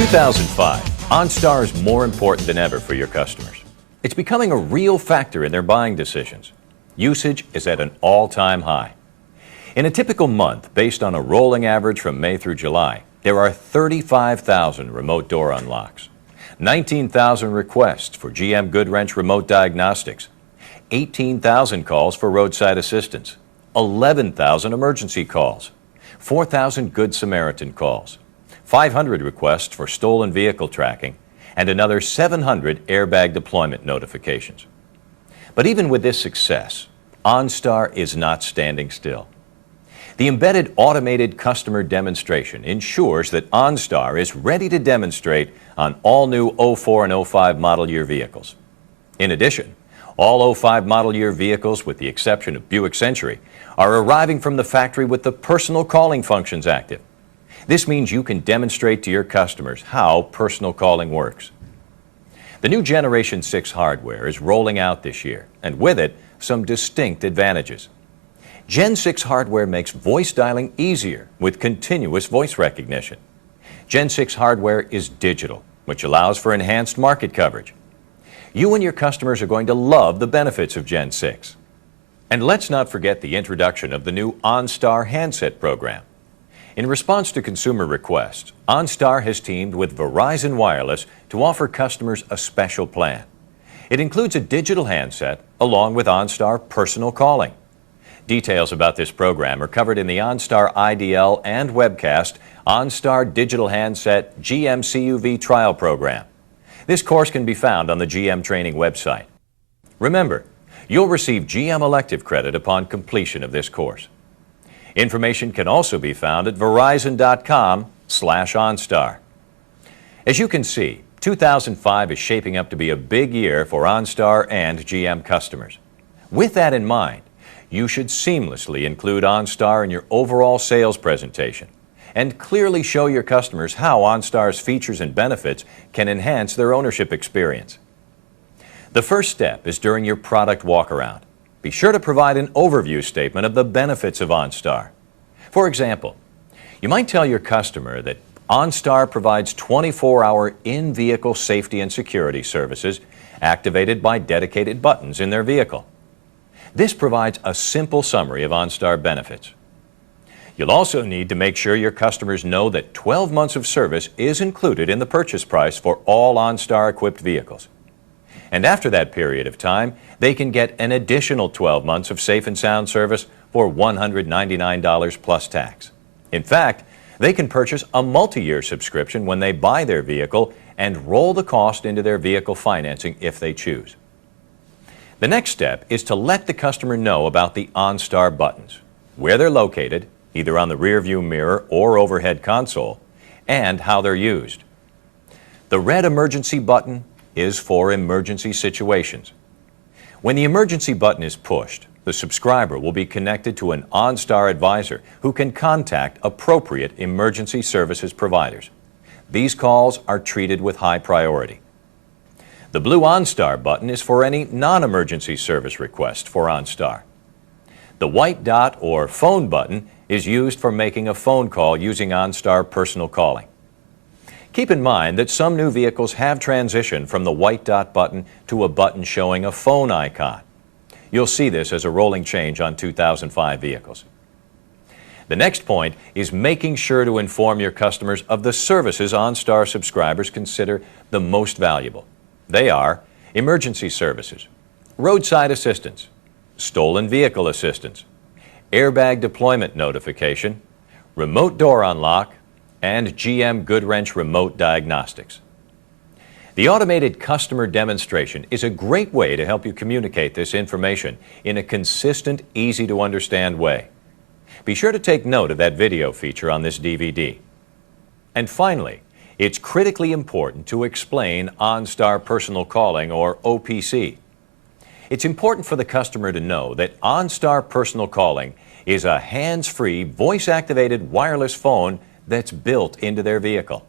2005, OnStar is more important than ever for your customers. It's becoming a real factor in their buying decisions. Usage is at an all-time high. In a typical month, based on a rolling average from May through July, there are 35,000 remote door unlocks, 19,000 requests for GM Goodwrench remote diagnostics, 18,000 calls for roadside assistance, 11,000 emergency calls, 4,000 Good Samaritan calls, 500 requests for stolen vehicle tracking, and another 700 airbag deployment notifications. But even with this success, OnStar is not standing still. The embedded automated customer demonstration ensures that OnStar is ready to demonstrate on all new 04 and 05 model year vehicles. In addition, all 05 model year vehicles, with the exception of Buick Century, are arriving from the factory with the personal calling functions active. This means you can demonstrate to your customers how personal calling works. The new Generation 6 hardware is rolling out this year, and with it, some distinct advantages. Gen 6 hardware makes voice dialing easier with continuous voice recognition. Gen 6 hardware is digital, which allows for enhanced market coverage. You and your customers are going to love the benefits of Gen 6. And let's not forget the introduction of the new OnStar handset program. In response to consumer requests, OnStar has teamed with Verizon Wireless to offer customers a special plan. It includes a digital handset along with OnStar personal calling. Details about this program are covered in the OnStar IDL and webcast OnStar Digital Handset GM CUV Trial Program. This course can be found on the GM Training website. Remember, you'll receive GM elective credit upon completion of this course. Information can also be found at verizon.com/OnStar. As you can see, 2005 is shaping up to be a big year for OnStar and GM customers. With that in mind, you should seamlessly include OnStar in your overall sales presentation and clearly show your customers how OnStar's features and benefits can enhance their ownership experience. The first step is during your product walkaround. Be sure to provide an overview statement of the benefits of OnStar. For example, you might tell your customer that OnStar provides 24-hour in-vehicle safety and security services activated by dedicated buttons in their vehicle. This provides a simple summary of OnStar benefits. You'll also need to make sure your customers know that 12 months of service is included in the purchase price for all OnStar-equipped vehicles. And after that period of time, they can get an additional 12 months of safe and sound service for $199 plus tax. In fact, they can purchase a multi-year subscription when they buy their vehicle and roll the cost into their vehicle financing if they choose. The next step is to let the customer know about the OnStar buttons, where they're located, either on the rear view mirror or overhead console, and how they're used. The red emergency button is for emergency situations. When the emergency button is pushed, the subscriber will be connected to an OnStar advisor who can contact appropriate emergency services providers. These calls are treated with high priority. The blue OnStar button is for any non-emergency service request for OnStar. The white dot or phone button is used for making a phone call using OnStar personal calling. Keep in mind that some new vehicles have transitioned from the white dot button to a button showing a phone icon. You'll see this as a rolling change on 2005 vehicles. The next point is making sure to inform your customers of the services OnStar subscribers consider the most valuable. They are emergency services, roadside assistance, stolen vehicle assistance, airbag deployment notification, remote door unlock, and GM Goodwrench remote diagnostics. The automated customer demonstration is a great way to help you communicate this information in a consistent, easy-to-understand way. Be sure to take note of that video feature on this DVD. And finally, it's critically important to explain OnStar Personal Calling, or OPC. It's important for the customer to know that OnStar Personal Calling is a hands-free, voice-activated wireless phone that's built into their vehicle.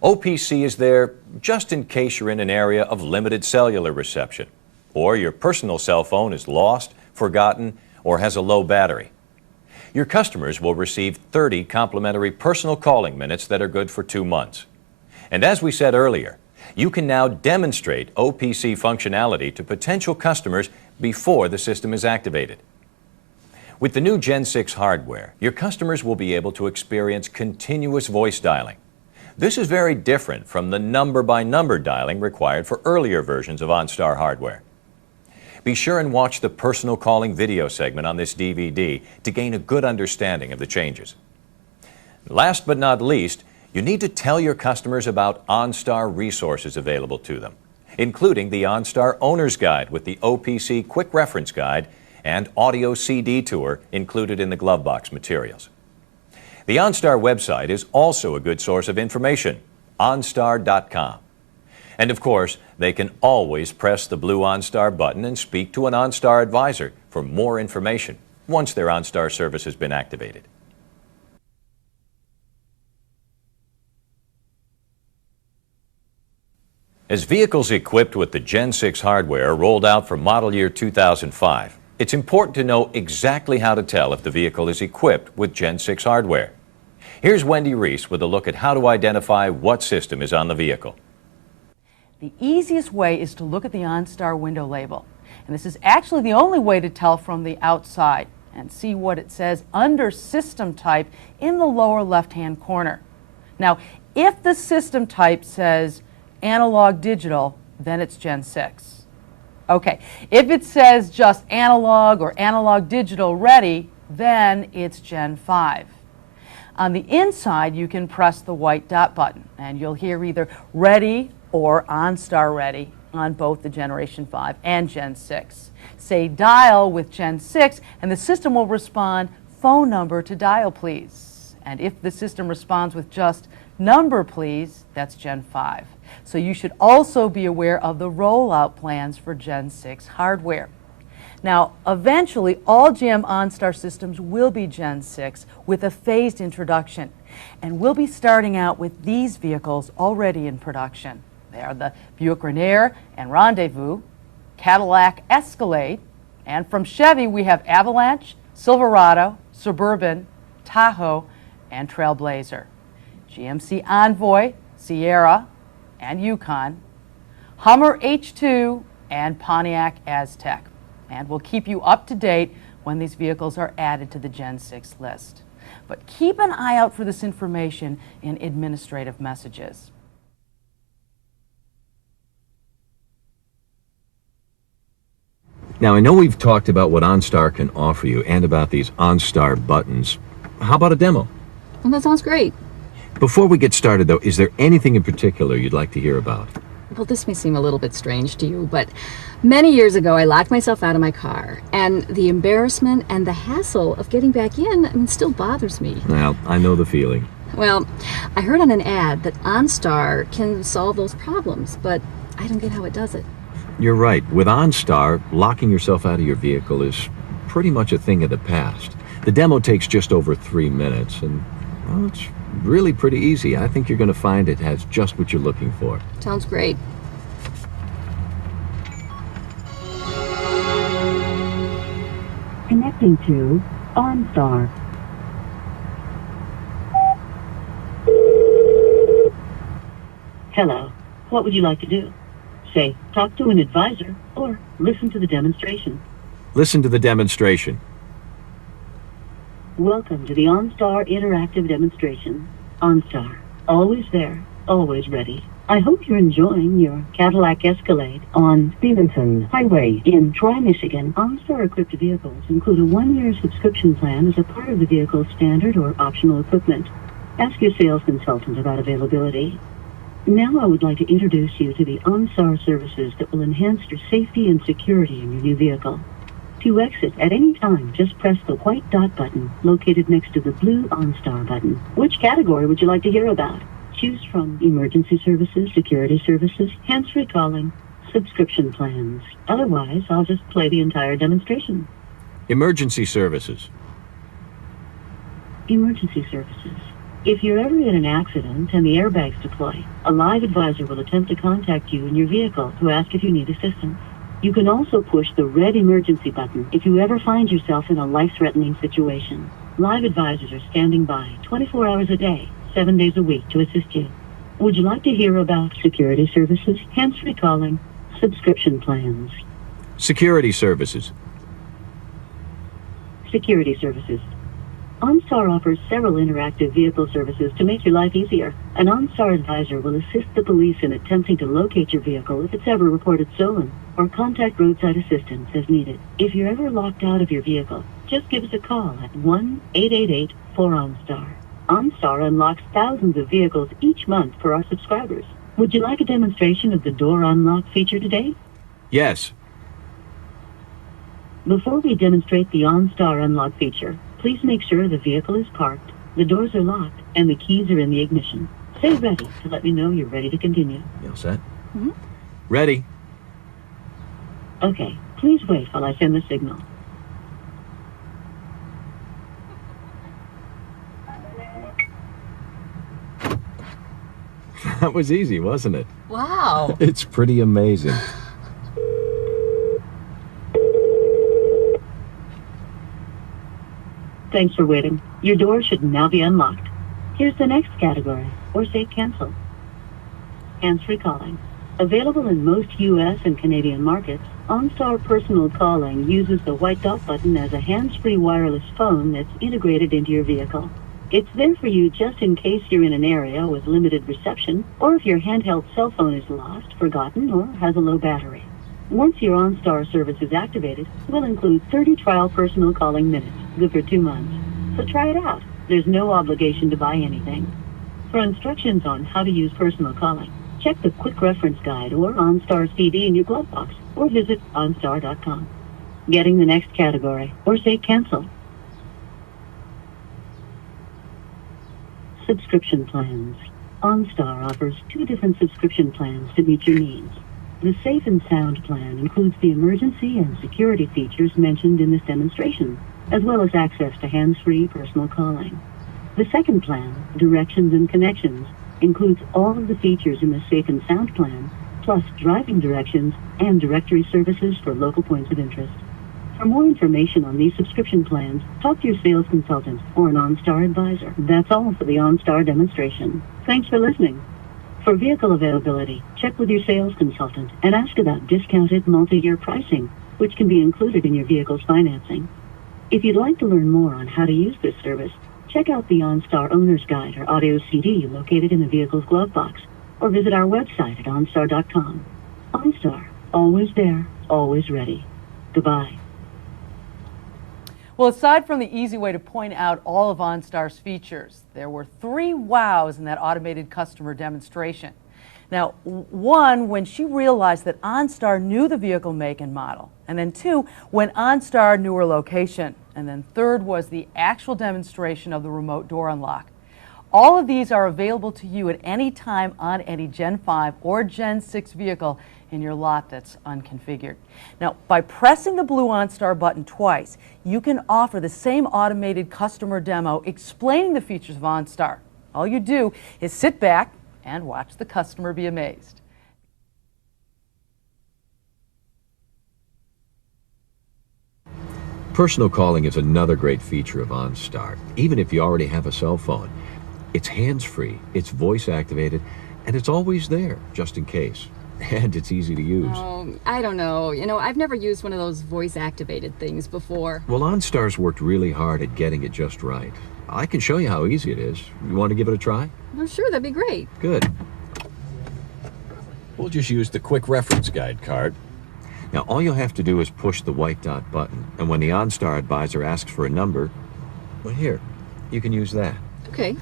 OPC is there just in case you're in an area of limited cellular reception, or your personal cell phone is lost, forgotten, or has a low battery. Your customers will receive 30 complimentary personal calling minutes that are good for 2 months. And as we said earlier, you can now demonstrate OPC functionality to potential customers before the system is activated. With the new Gen 6 hardware, your customers will be able to experience continuous voice dialing. This is very different from the number-by-number dialing required for earlier versions of OnStar hardware. Be sure and watch the personal calling video segment on this DVD to gain a good understanding of the changes. Last but not least, you need to tell your customers about OnStar resources available to them, including the OnStar Owner's Guide with the OPC Quick Reference Guide and audio CD tour included in the glove box materials. The OnStar website is also a good source of information, onstar.com. And of course, they can always press the blue OnStar button and speak to an OnStar advisor for more information once their OnStar service has been activated. As vehicles equipped with the Gen 6 hardware are rolled out for model year 2005, it's important to know exactly how to tell if the vehicle is equipped with Gen 6 hardware. Here's Wendy Reese with a look at how to identify what system is on the vehicle. The easiest way is to look at the OnStar window label. And this is actually the only way to tell from the outside and see what it says under system type in the lower left-hand corner. Now, if the system type says analog digital, then it's Gen 6. Okay, if it says just analog or analog digital ready, then it's Gen 5. On the inside, you can press the white dot button, and you'll hear either ready or OnStar ready on both the Generation 5 and Gen 6. Say dial with Gen 6, and the system will respond, phone number to dial please. And if the system responds with just number please, that's Gen 5. So you should also be aware of the rollout plans for Gen 6 hardware. Now, eventually, all GM OnStar systems will be Gen 6 with a phased introduction. And we'll be starting out with these vehicles already in production. They are the Buick Rainier and Rendezvous, Cadillac Escalade, and from Chevy we have Avalanche, Silverado, Suburban, Tahoe, and Trailblazer. GMC Envoy, Sierra, and Yukon, Hummer H2, and Pontiac Aztek. And we'll keep you up to date when these vehicles are added to the Gen 6 list. But keep an eye out for this information in administrative messages. Now, I know we've talked about what OnStar can offer you and about these OnStar buttons. How about a demo? Well, that sounds great. Before we get started, though, is there anything in particular you'd like to hear about? Well, this may seem a little bit strange to you, but many years ago I locked myself out of my car, and the embarrassment and the hassle of getting back in, still bothers me. Well, I know the feeling. Well, I heard on an ad that OnStar can solve those problems, but I don't get how it does it. You're right. With OnStar, locking yourself out of your vehicle is pretty much a thing of the past. The demo takes just over 3 minutes, and well, it's really pretty easy. I think you're going to find it has just what you're looking for. Sounds great. Connecting to OnStar. Hello. What would you like to do? Say, talk to an advisor or listen to the demonstration. Listen to the demonstration. Welcome to the OnStar Interactive Demonstration. OnStar, always there, always ready. I hope you're enjoying your Cadillac Escalade on Stevenson Highway in Troy, Michigan. OnStar-equipped vehicles include a 1-year subscription plan as a part of the vehicle's standard or optional equipment. Ask your sales consultant about availability. Now I would like to introduce you to the OnStar services that will enhance your safety and security in your new vehicle. To exit at any time, just press the white dot button located next to the blue OnStar button. Which category would you like to hear about? Choose from emergency services, security services, hands-free calling, subscription plans. Otherwise, I'll just play the entire demonstration. Emergency services. Emergency services. If you're ever in an accident and the airbags deploy, a live advisor will attempt to contact you in your vehicle to ask if you need assistance. You can also push the red emergency button if you ever find yourself in a life-threatening situation. Live advisors are standing by 24 hours a day, 7 days a week to assist you. Would you like to hear about security services, hands-free calling, subscription plans? Security services. Security services. OnStar offers several interactive vehicle services to make your life easier. An OnStar advisor will assist the police in attempting to locate your vehicle if it's ever reported stolen, or contact roadside assistance as needed. If you're ever locked out of your vehicle, just give us a call at 1-888-4OnStar. OnStar unlocks thousands of vehicles each month for our subscribers. Would you like a demonstration of the door unlock feature today? Yes. Before we demonstrate the OnStar unlock feature, please make sure the vehicle is parked, the doors are locked, and the keys are in the ignition. Say ready to let me know you're ready to continue. You all set? Ready. Okay, please wait while I send the signal. That was easy, wasn't it? Wow. It's pretty amazing. Thanks for waiting. Your door should now be unlocked. Here's the next category, or say cancel. Hands-free calling. Available in most U.S. and Canadian markets, OnStar Personal Calling uses the white dot button as a hands-free wireless phone that's integrated into your vehicle. It's there for you just in case you're in an area with limited reception, or if your handheld cell phone is lost, forgotten, or has a low battery. Once your OnStar service is activated, we'll include 30 trial personal calling minutes, good for 2 months. So try it out. There's no obligation to buy anything. For instructions on how to use personal calling, check the quick reference guide or OnStar CD in your glove box, or visit OnStar.com. Getting the next category, or say cancel. Subscription plans. OnStar offers 2 different subscription plans to meet your needs. The Safe and Sound plan includes the emergency and security features mentioned in this demonstration, as well as access to hands-free personal calling. The second plan, Directions and Connections, includes all of the features in the Safe and Sound plan, plus driving directions and directory services for local points of interest. For more information on these subscription plans, talk to your sales consultant or an OnStar advisor. That's all for the OnStar demonstration. Thanks for listening. For vehicle availability, check with your sales consultant and ask about discounted multi-year pricing, which can be included in your vehicle's financing. If you'd like to learn more on how to use this service, check out the OnStar Owner's Guide or audio CD located in the vehicle's glove box, or visit our website at OnStar.com. OnStar, always there, always ready. Goodbye. Well, aside from the easy way to point out all of OnStar's features, there were 3 wows in that automated customer demonstration. Now, 1, when she realized that OnStar knew the vehicle make and model. And then 2, when OnStar knew her location. And then 3rd was the actual demonstration of the remote door unlock. All of these are available to you at any time on any Gen 5 or Gen 6 vehicle in your lot that's unconfigured. Now, by pressing the blue OnStar button twice, you can offer the same automated customer demo explaining the features of OnStar. All you do is sit back and watch the customer be amazed. Personal calling is another great feature of OnStar. Even if you already have a cell phone, it's hands-free, it's voice-activated, and it's always there, just in case. And it's easy to use. Oh, I don't know. I've never used one of those voice-activated things before. Well, OnStar's worked really hard at getting it just right. I can show you how easy it is. You want to give it a try? Well, sure, that'd be great. Good. We'll just use the quick reference guide card. Now, all you'll have to do is push the white dot button, and when the OnStar advisor asks for a number, well, here, you can use that. Okay.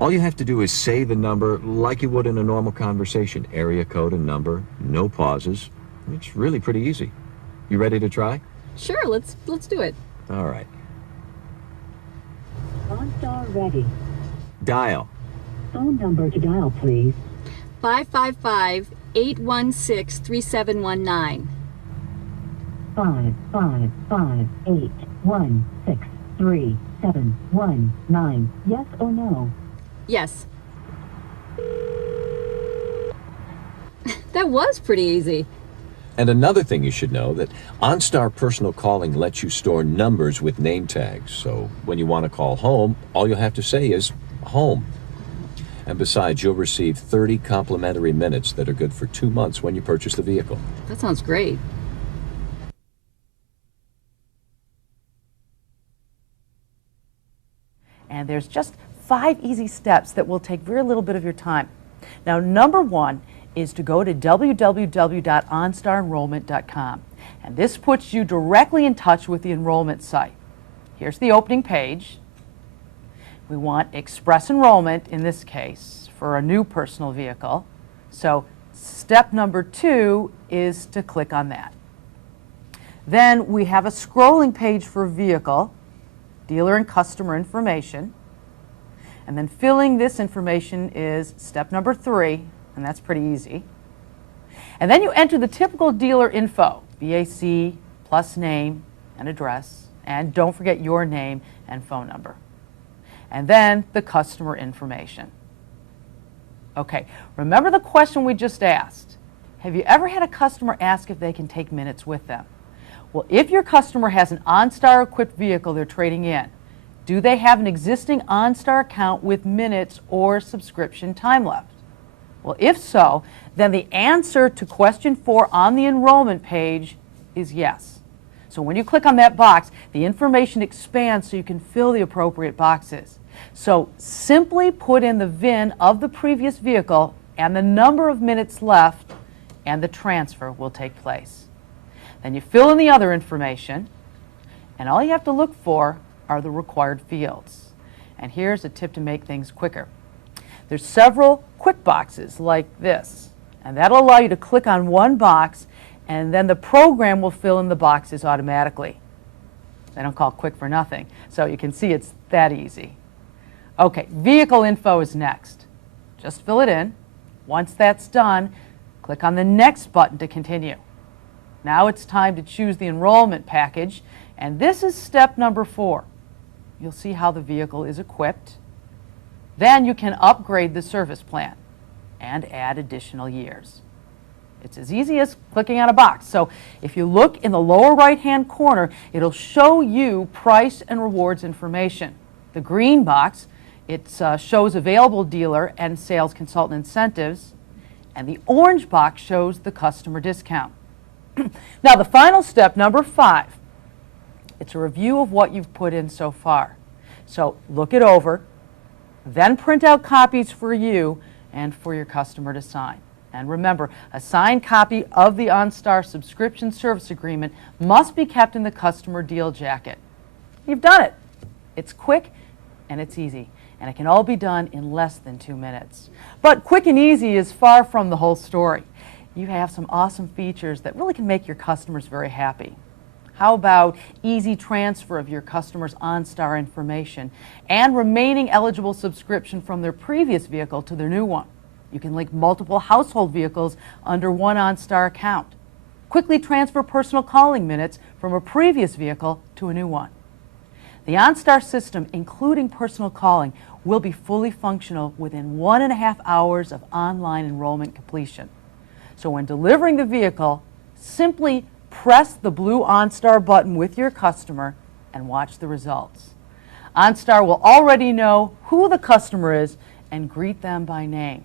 All you have to do is say the number like you would in a normal conversation. Area code and number, no pauses. It's really pretty easy. You ready to try? Sure, let's do it. All right. OnStar ready. Dial. Phone number to dial, please. 555-816-3719. 555-816-3719. Yes or no? Yes. That was pretty easy. And another thing you should know, that OnStar Personal Calling lets you store numbers with name tags. So when you want to call home, all you'll have to say is home. And besides, you'll receive 30 complimentary minutes that are good for 2 months when you purchase the vehicle. That sounds great. And there's just 5 easy steps that will take very little bit of your time. Now, number 1 is to go to www.onstarenrollment.com. And this puts you directly in touch with the enrollment site. Here's the opening page. We want express enrollment in this case for a new personal vehicle. So step number 2 is to click on that. Then we have a scrolling page for vehicle, dealer and customer information. And then filling this information is step number 3, and that's pretty easy. And then you enter the typical dealer info, BAC plus name and address, and don't forget your name and phone number. And then the customer information. Okay, remember the question we just asked. Have you ever had a customer ask if they can take minutes with them? Well, if your customer has an OnStar equipped vehicle they're trading in, do they have an existing OnStar account with minutes or subscription time left? Well, if so, then the answer to question 4 on the enrollment page is yes. So when you click on that box, the information expands so you can fill the appropriate boxes. So simply put in the VIN of the previous vehicle and the number of minutes left, and the transfer will take place. Then you fill in the other information, and all you have to look for are the required fields. And here's a tip to make things quicker. There's several quick boxes like this, and that'll allow you to click on one box, and then the program will fill in the boxes automatically. They don't call it quick for nothing, so you can see it's that easy. Okay, vehicle info is next. Just fill it in. Once that's done, click on the next button to continue. Now it's time to choose the enrollment package, and this is step number 4. You'll see how the vehicle is equipped. Then you can upgrade the service plan and add additional years. It's as easy as clicking on a box. So if you look in the lower right-hand corner, it'll show you price and rewards information. The green box, it shows available dealer and sales consultant incentives, and the orange box shows the customer discount. Now the final step, number 5, it's a review of what you've put in so far. So look it over, then print out copies for you and for your customer to sign. And remember, a signed copy of the OnStar subscription service agreement must be kept in the customer deal jacket. You've done it. It's quick and it's easy, and it can all be done in less than 2 minutes. But quick and easy is far from the whole story. You have some awesome features that really can make your customers very happy. How about easy transfer of your customer's OnStar information and remaining eligible subscription from their previous vehicle to their new one? You can link multiple household vehicles under one OnStar account. Quickly transfer personal calling minutes from a previous vehicle to a new one. The OnStar system, including personal calling, will be fully functional within 1.5 hours of online enrollment completion. So when delivering the vehicle, simply press the blue OnStar button with your customer and watch the results. OnStar will already know who the customer is and greet them by name.